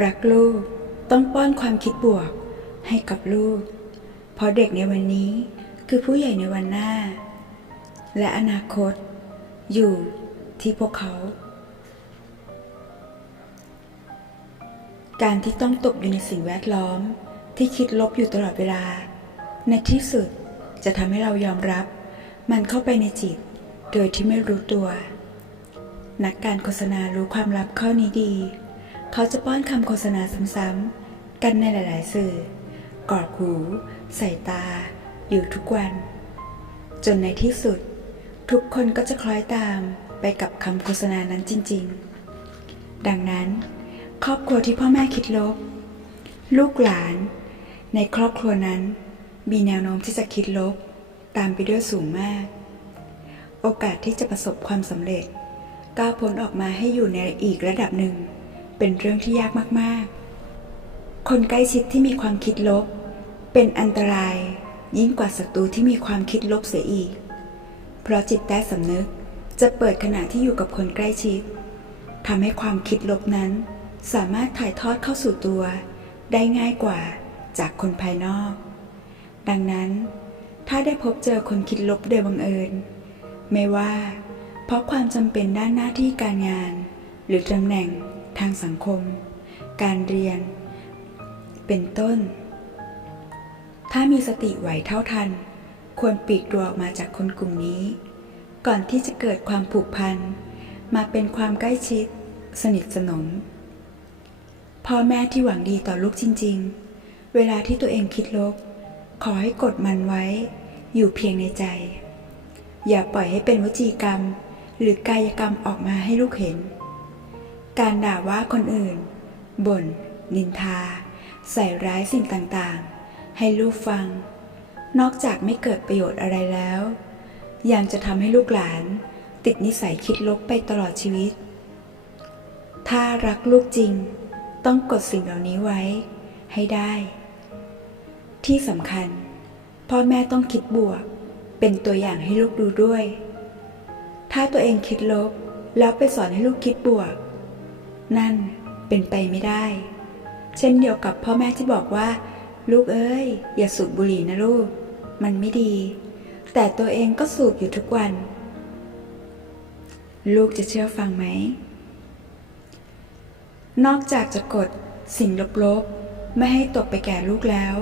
รักลูกต้องป้อนความคิดบวกให้กับลูก เพราะเด็กในวันนี้คือผู้ใหญ่ในวันหน้า และอนาคต อยู่ที่พวกเขา การที่ต้องตกอยู่ในสิ่งแวดล้อมที่คิดลบอยู่ตลอดเวลา ในที่สุดจะทำให้เรายอมรับ มันเข้าไปในจิต โดยที่ไม่รู้ตัว นักการโฆษณารู้ความลับข้อนี้ดี เขาจะป้อนคำโฆษณาซ้ำๆกันในหลาย ๆ สื่อกรอกหูใส่ตา อยู่ทุกวัน จนในที่สุด ทุกคนก็จะคล้อยตามไปกับคำโฆษณานั้นจริง ๆ ดังนั้น ครอบครัวที่พ่อแม่คิดลบ ลูกหลาน ในครอบครัวนั้น มีแนวโน้มที่จะคิดลบ ตามไปด้วยสูงมาก โอกาสที่จะประสบความสำเร็จก้าวพ้นออกมาให้อยู่ในอีกระดับหนึ่ง เป็นเรื่องที่ยากมากๆ คนใกล้ชิดที่มีความคิดลบ เป็นอันตรายยิ่งกว่าศัตรูที่มีความคิดลบเสียอีก เพราะจิตใต้สำนึกจะเปิดขณะที่อยู่กับคนใกล้ชิดทำให้ความคิดลบนั้น สามารถถ่ายทอดเข้าสู่ตัว ได้ง่ายกว่าจากคนภายนอก ดังนั้น ถ้าได้พบเจอคนคิดลบโดยบังเอิญ ไม่ว่า เพราะความจำเป็นด้านหน้าที่การงาน หรือตำแหน่งางสังคม การเรียน เป็นต้น ถ้ามีสติไหวเท่าทัน ควรปีกตัวออกมาจากคนกลุ่มนี้ ก่อนที่จะเกิดความผูกพัน มาเป็นความใกล้ชิด สนิทสนม พ่อแม่ที่หวังดีต่อลูกจริง ๆ เวลาที่ตัวเองคิดลบ ขอให้กดมันไว้ อยู่เพียงในใจ อย่าปล่อยให้เป็นวจีกรรม หรือกายกรรมออกมาให้ลูกเห็น การด่าว่าคนอื่น บ่น นินทา ใส่ร้ายสิ่งต่างๆ ให้ลูกฟัง นอกจากไม่เกิดประโยชน์อะไรแล้ว ยังจะทำให้ลูกหลาน ติดนิสัยคิดลบไปตลอดชีวิต ถ้ารักลูกจริง ต้องกดสิ่งเหล่านี้ไว้ ให้ได้ ที่สำคัญ พ่อแม่ต้องคิดบวก เป็นตัวอย่างให้ลูกดูด้วย ถ้าตัวเองคิดลบแล้วไปสอนให้ลูกคิดบวก นั่นเป็นไปไม่ได้ เช่นเดียวกับพ่อแม่ที่บอกว่า ลูกเอ้ย อย่าสูบบุหรี่นะลูก มันไม่ดี แต่ตัวเองก็สูบอยู่ทุกวัน ลูกจะเชื่อฟังไหม นอกจากจะกดสิ่งลบๆ ไม่ให้ตกไปแก่ลูกแล้ว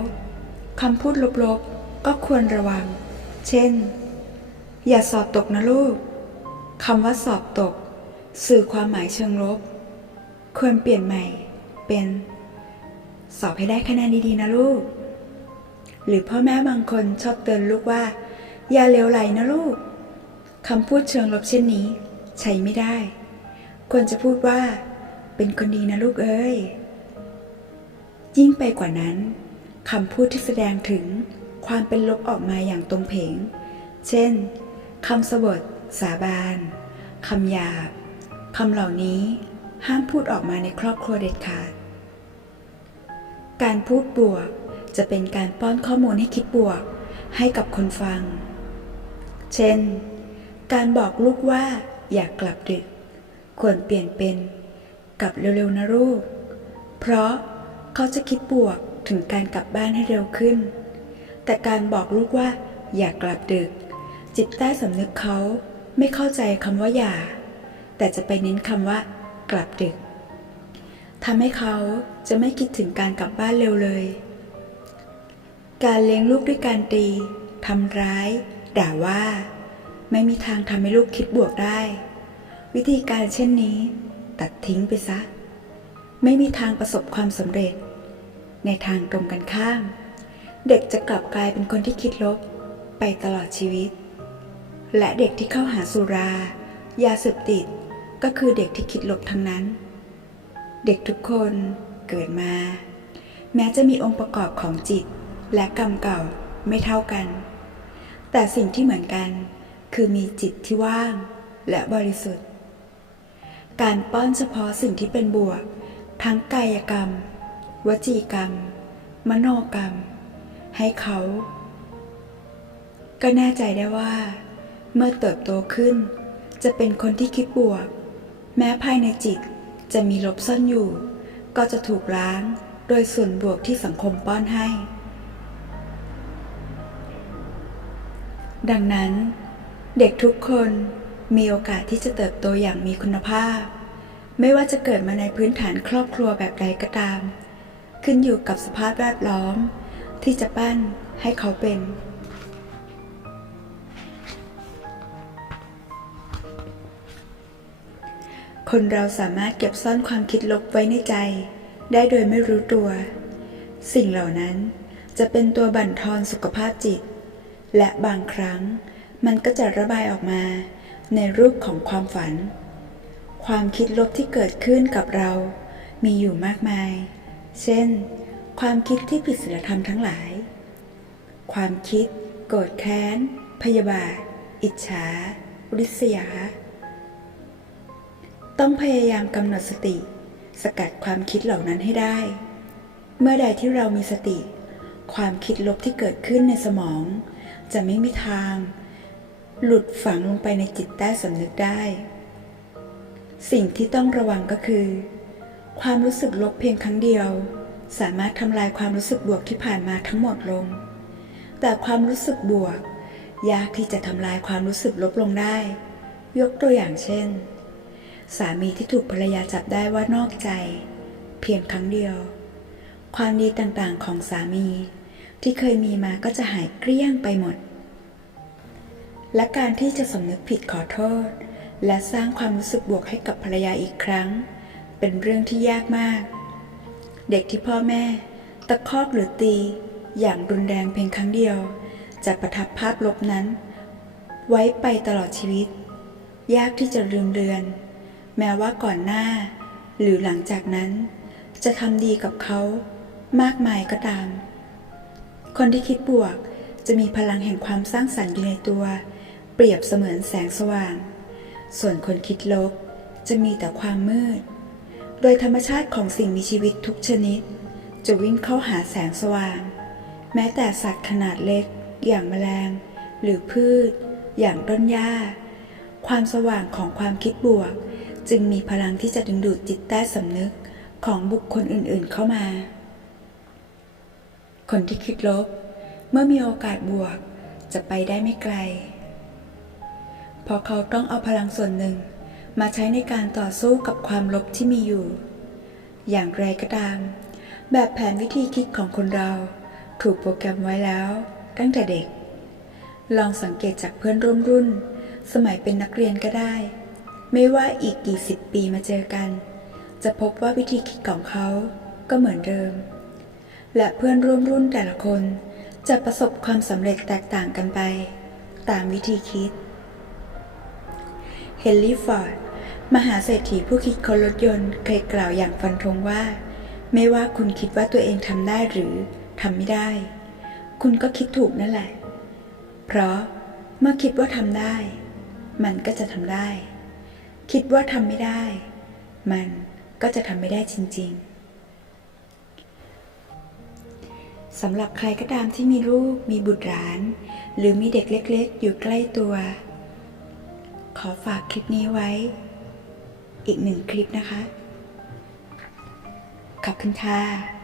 คำพูดลบๆ ก็ควรระวัง เช่น อย่าสอบตกนะลูกคำว่าสอบตก สื่อความหมายเชิงลบ ควรเปลี่ยนใหม่เป็น สอบให้ได้คะแนนดีๆนะลูก หรือพ่อแม่บางคนชอบเตือนลูกว่า อย่าเลวไหลนะลูกคำพูดเชิงลบเช่นนี้ ใช้ไม่ได้ ควรจะพูดว่า เป็นคนดีนะลูกเอ้ย ยิ่งไปกว่านั้นคำพูดที่แสดงถึงความเป็นลบออกมาอย่างตรงเพง เช่นคำสบท สาบานคำหยาบคำเหล่านี้ ห้ามพูดออกมาในครอบครัวเด็ดขาด การพูดบวกจะเป็นการป้อนข้อมูลให้คิดบวกให้กับคนฟัง เช่น การบอกลูกว่าอยากกลับดึก ควรเปลี่ยนเป็นกลับเร็วๆนะลูก เพราะเขาจะคิดบวกถึงการกลับบ้านให้เร็วขึ้น แต่การบอกลูกว่าอยากกลับดึก จิตใต้สำนึกเขาไม่เข้าใจคำว่าอย่า แต่จะไปเน้นคำว่า กลับดึกทำให้เขาจะไม่คิดถึงการกลับบ้านเร็วเลย การเลี้ยงลูกด้วยการตีทำร้าย ด่าว่า ไม่มีทางทำให้ลูกคิดบวกได้ วิธีการเช่นนี้ ตัดทิ้งไปซะ ไม่มีทางประสบความสำเร็จ ในทางตรงกันข้าม เด็กจะกลับกลายเป็นคนที่คิดลบไปตลอดชีวิต และเด็กที่เข้าหาสุรา ยาเสพติด ก็คือเด็กที่คิดลบทั้งนั้น เด็กทุกคนเกิดมา แม้จะมีองค์ประกอบของจิต และกรรมเก่าไม่เท่ากัน แต่สิ่งที่เหมือนกันคือมีจิตที่ว่างและบริสุทธิ์ การป้อนเฉพาะสิ่งที่เป็นบวก ทั้งกายกรรม วจีกรรม มโนกรรม ให้เขา ก็แน่ใจได้ว่า เมื่อเติบโตขึ้น จะเป็นคนที่คิดบวก แม้ภายในจิตจะมีลบซ่อนอยู่ ก็จะถูกล้างโดยส่วนบวกที่สังคมป้อนให้ ดังนั้น เด็กทุกคนมีโอกาสที่จะเติบโตอย่างมีคุณภาพ ไม่ว่าจะเกิดมาในพื้นฐานครอบครัวแบบใดก็ตาม ขึ้นอยู่กับสภาพแวดล้อม ที่จะปั้นให้เขาเป็น คนเราสามารถเก็บซ่อนความคิดลบไว้ในใจ ได้โดยไม่รู้ตัว สิ่งเหล่านั้นจะเป็นตัวบั่นทอนสุขภาพจิต และบางครั้งมันก็จะระบายออกมาในรูปของความฝัน ความคิดลบที่เกิดขึ้นกับเรา มีอยู่มากมาย เช่น ความคิดที่ผิดศีลธรรมทั้งหลาย ความคิด โกรธแค้น พยาบาท อิจฉาริษยา ต้องพยายามกำหนดสติ สกัดความคิดเหล่านั้นให้ได้ เมื่อใดที่เรามีสติ ความคิดลบที่เกิดขึ้นในสมอง จะไม่มีทาง หลุดฝังลงไปในจิตใต้สำนึกได้ สิ่งที่ต้องระวังก็คือ ความรู้สึกลบเพียงครั้งเดียว สามารถทำลายความรู้สึกบวกที่ผ่านมาทั้งหมดลง แต่ความรู้สึกบวก ยากที่จะทำลายความรู้สึกลบลงได้ ยกตัวอย่างเช่น สามีที่ถูกภรรยาจับได้ว่านอกใจ เพียงครั้งเดียว ความดีต่างๆของสามี ที่เคยมีมาก็จะหายเกลี้ยงไปหมด และการที่จะสำนึกผิดขอโทษ และสร้างความรู้สึกบวกให้กับภรรยาอีกครั้ง เป็นเรื่องที่ยากมาก เด็กที่พ่อแม่ ตะคอกหรือตี อย่างรุนแรงเพียงครั้งเดียว จะประทับภาพลบนั้น ไว้ไปตลอดชีวิต ยากที่จะลืมเลือน แม้ว่าก่อนหน้า หรือหลังจากนั้น จะทำดีกับเขามากมายก็ตาม คนที่คิดบวกจะมีพลังแห่งความสร้างสรรค์อยู่ในตัว เปรียบเสมือนแสงสว่าง ส่วนคนคิดลบจะมีแต่ความมืด โดยธรรมชาติของสิ่งมีชีวิตทุกชนิด จะวิ่งเข้าหาแสงสว่าง แม้แต่สัตว์ขนาดเล็ก อย่างแมลง หรือพืช อย่างต้นหญ้า ความสว่างของความคิดบวก จึงมีพลังที่จะดึงดูดจิตใต้สำนึกของบุคคลอื่นๆเข้ามา คนที่คิดลบ เมื่อมีโอกาสบวกจะไปได้ไม่ไกล เพราะเขาต้องเอาพลังส่วนหนึ่งมาใช้ในการต่อสู้กับความลบที่มีอยู่ อย่างไรก็ตาม แบบแผนวิธีคิดของคนเราถูกโปรแกรมไว้แล้วตั้งแต่เด็ก ลองสังเกตจากเพื่อนร่วมรุ่น สมัยเป็นนักเรียนก็ได้ ไม่ว่าอีกกี่สิบปีมาเจอกัน จะพบว่าวิธีคิดของเขาก็เหมือนเดิม และเพื่อนร่วมรุ่นแต่ละคนจะประสบความสำเร็จแตกต่างกันไป ตามวิธีคิด เฮนรี่ฟอร์ด มหาเศรษฐีผู้คิดคนรถยนต์เคยกล่าวอย่างฟันธงว่า ไม่ว่าคุณคิดว่าตัวเองทำได้หรือทำไม่ได้ คุณก็คิดถูกนั่นแหละ เพราะเมื่อคิดว่าทำได้ มันก็จะทำได้ คิดว่าทำไม่ได้ มันก็จะทำไม่ได้จริง ๆสำหรับใครก็ตามที่มีลูกมีบุตรหลาน หรือมีเด็กเล็ก ๆ อยู่ใกล้ตัว ขอฝากคลิปนี้ไว้ อีกหนึ่งคลิปนะคะ ขอบคุณค่ะ